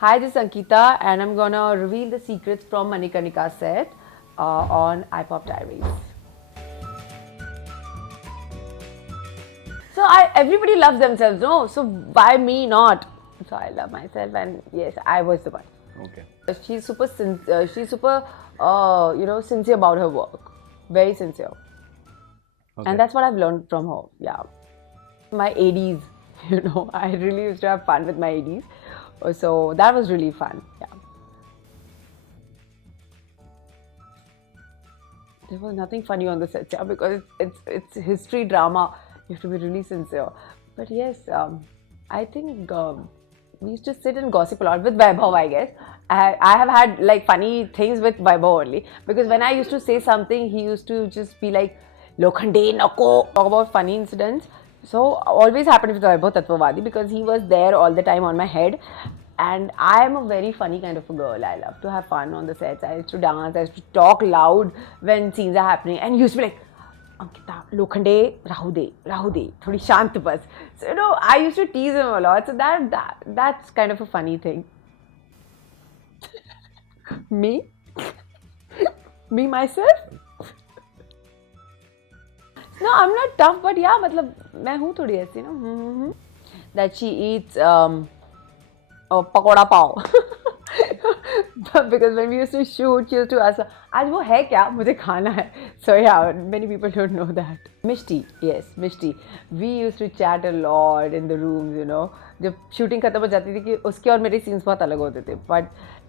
Hi, this is Ankita, and I'm gonna reveal the secrets from Manikarnika set on iPop Diaries. So everybody loves themselves, no? So why me not? So I love myself, and yes, I was the one. Okay. She's super sincere about her work, very sincere, Okay. and that's what I've learned from her. Yeah, my ADs, I really used to have fun with my ADs, so that was really fun. Yeah. There was nothing funny on the set, yeah, because it's history drama. You have to be really sincere. But yes, I think we used to sit and gossip a lot with Vaibhav, I guess. I have had like funny things with Vaibhav only, because when I used to say something, he used to just be like, Lokhande, Nako, talk about funny incidents. So always happened with Vaibhav Tatvavadi because he was there all the time on my head. And I am a very funny kind of a girl. I love to have fun on the sets. I used to dance. I used to talk loud when scenes are happening. And he used to be like, Ankita, Lokhande, Rahu de, thodi shant bas. So, I used to tease him a lot. So that's kind of a funny thing. Me? Me, myself? No, I'm not tough, but yeah, मतलब मैं हूँ थोड़ी ऐसी ना. That she eats pakoda pav. Because when we used to shoot, she used to ask, आज वो है क्या? मुझे खाना है. So yeah, many people don't know that. Mishti, yes, Mishti. We used to chat a lot in the rooms. जब shooting खत्म हो जाती थी कि उसके और मेरे scenes बहुत अलग होते थे. But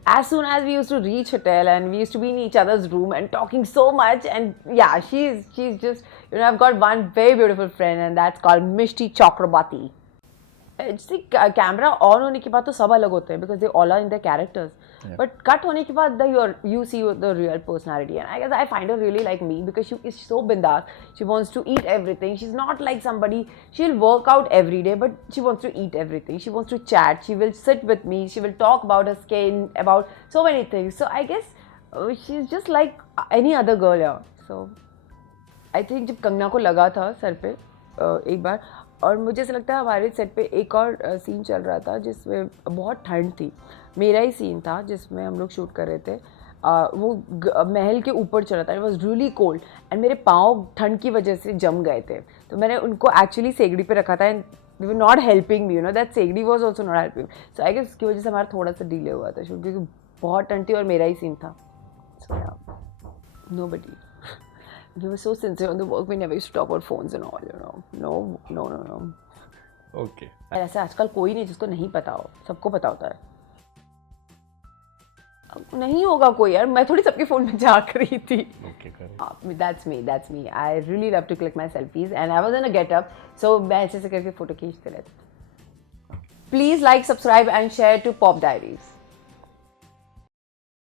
as soon as we used to reach hotel and we used to be in each other's room and talking so much, and yeah, she's just I've got one very beautiful friend, and that's called Mishti Chakrabarti. See, camera on होने के बाद तो सब अलग होते हैं because they all are in their characters. Yeah. But cut होने के बाद you see the real personality, and I guess I find her really like me because she is so bindas. She wants to eat everything. She's not like somebody. She'll work out every day, but she wants to eat everything. She wants to chat. She will sit with me. She will talk about her skin, about so many things. So I guess she's just like any other girl here. So I think जब कंगना को लगा था sir पे एक बार, और मुझे ऐसा लगता है हमारे सेट पे एक और सीन चल रहा था जिसमें बहुत ठंड थी. मेरा ही सीन था जिसमें हम लोग शूट कर रहे थे. वो महल के ऊपर चल रहा था. It was really cold and मेरे पाँव ठंड की वजह से जम गए थे. तो मैंने उनको एक्चुअली सेगड़ी पे रखा था and they were not helping me. That sigdi was also not helping. So I guess उसकी वजह से हमारा थोड़ा सा डिले हुआ था शूट क्योंकि बहुत ठंड थी और मेरा ही सीन था. सो nobody. We were so sincere on the work. We never used to talk about phones and all. No. Okay. और ऐसा आजकल कोई नहीं जिसको नहीं पता हो. सबको पता होता है. नहीं होगा कोई यार. मैं थोड़ी सबके फोन में झांक रही थी. Okay, correct. That's me. I really love to click my selfies and I was in a get-up. So मैं ऐसे करके फोटो खींचते रहती. Please like, subscribe and share to Pop Diaries.